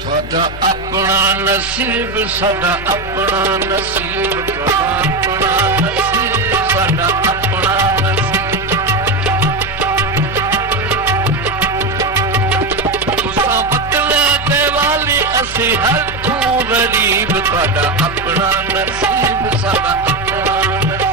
ਤੁਹਾਡਾ ਆਪਣਾ ਨਸੀਬ ਸਾਡਾ ਆਪਣਾ ਨਸੀਬ, ਤੁਹਾਡਾ ਆਪਣਾ ਨਸੀਬ ਸਾਡਾ ਆਪਣਾ ਨਸੀਬ। ਤੁਸਾਂ ਬਦਲਾਂ ਦੇ ਵਾਲੀ ਅਸੀਂ ਹਰ ਤੂੰ ਗਰੀਬ, ਤੁਹਾਡਾ ਆਪਣਾ ਨਸੀਬ ਸਾਡਾ ਆਪਣਾ ਨਸੀਬ।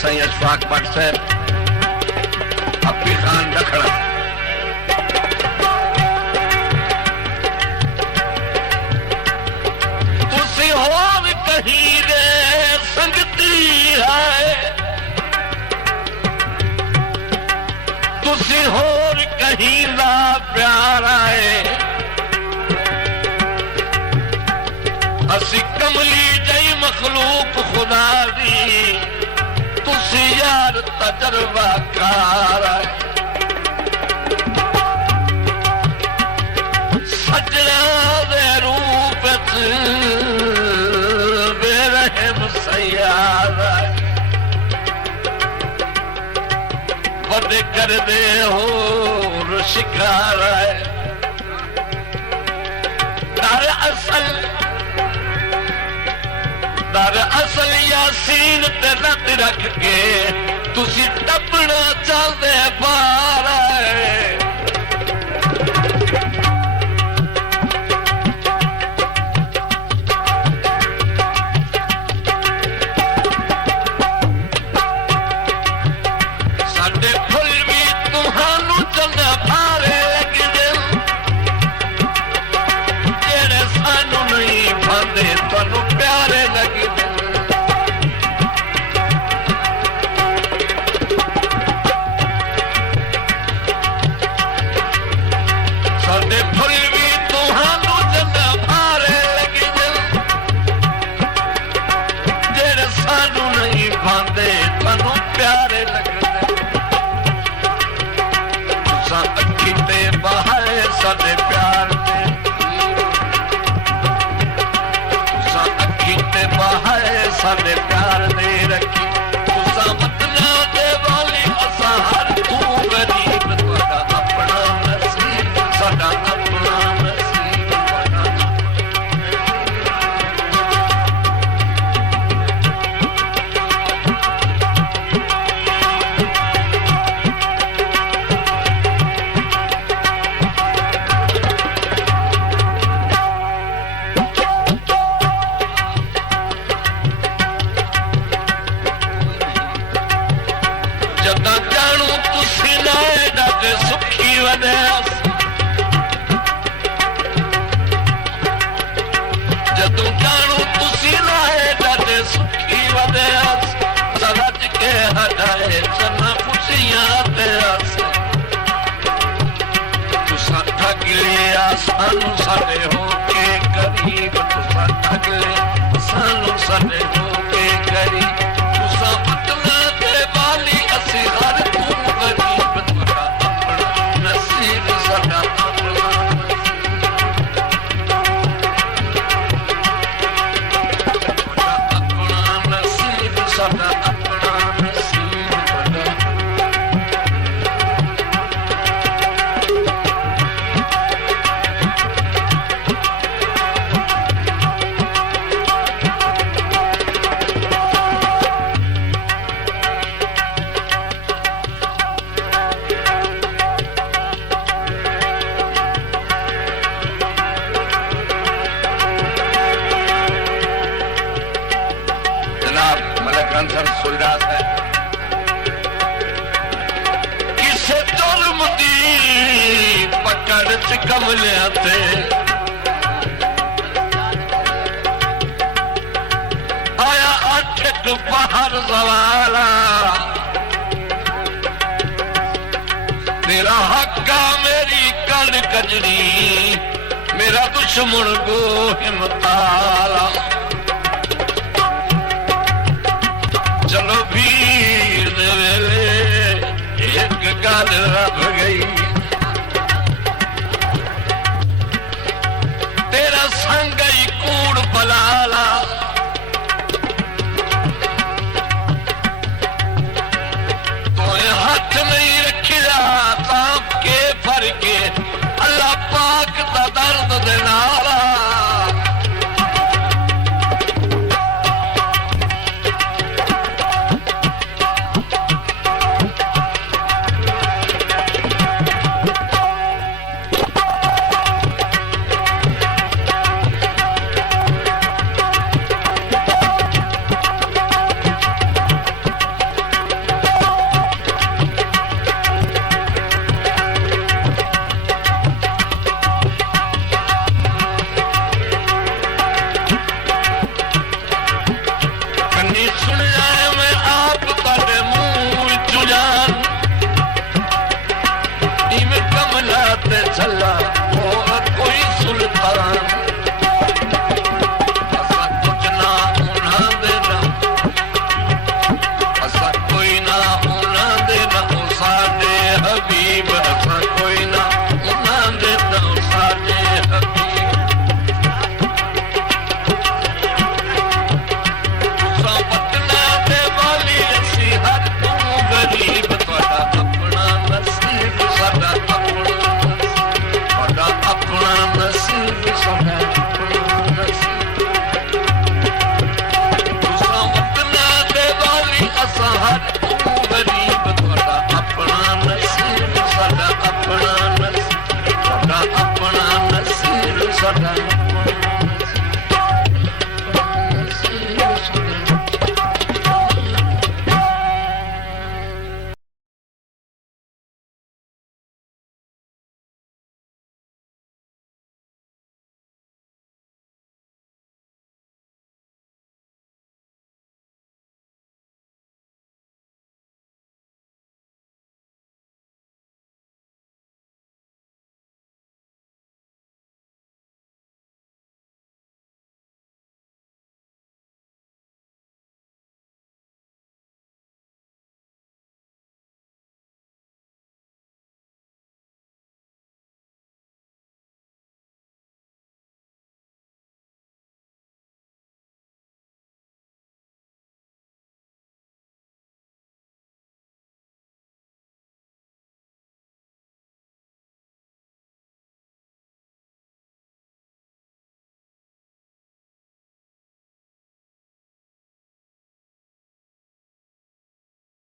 सही अशफाक भट्ट साहब, अपी खान दखड़ा। तुसी होर कहीं दे संगती है, तुसी होर कहीं दा प्यार है, असी कमली जई मखलूक खुदा दी, तुसी यार तजर्बाकार है। सजना दे रूप बेरहम सयार है, बड़े कर दे हो शिकार है। दरअसल यासीन ते रत रख के तुसी टपना चलदे पार है। साडे फुल भी तुहानू चंगा भारे लगदे, जेड़े सानू नहीं भांदे तुहानू प्यारे लगदे। साडे प्यार दे तुसां अखी ते बहाए साडे प्यार दे रखी, तुसां बदला दे वाली असां हर तू गरीब, तुहाडा अपना नसीब साडा अपना नसीब। जदों जाणू तुसी लाए डाटे सुखी वधिया, सच के हटाए चना खुशियां ते अस। तुसां ठग लिया सानू साडे हो के गरीब, तुसां ठग लिया सानू साडे हो के गरीब। तुसां बदला दे वाली असी हर तू गरीब, तुहाडा अपना नसीब साडा अपना। किसे जुल्म दी पकड़ च कमलिया ते आया अठ बाहर सवाला, तेरा हक्का मेरी कर छेड़ कजरी मेरा दुश्मन गो हिमताला चलो वीर दे वेले एक गल रब गई तेरा संग ही कूड़ बलाला हाथ नहीं रखिया ताप के फर के अल्लाह पाक दा दर्द दे नाला चला और कोई सुल्तान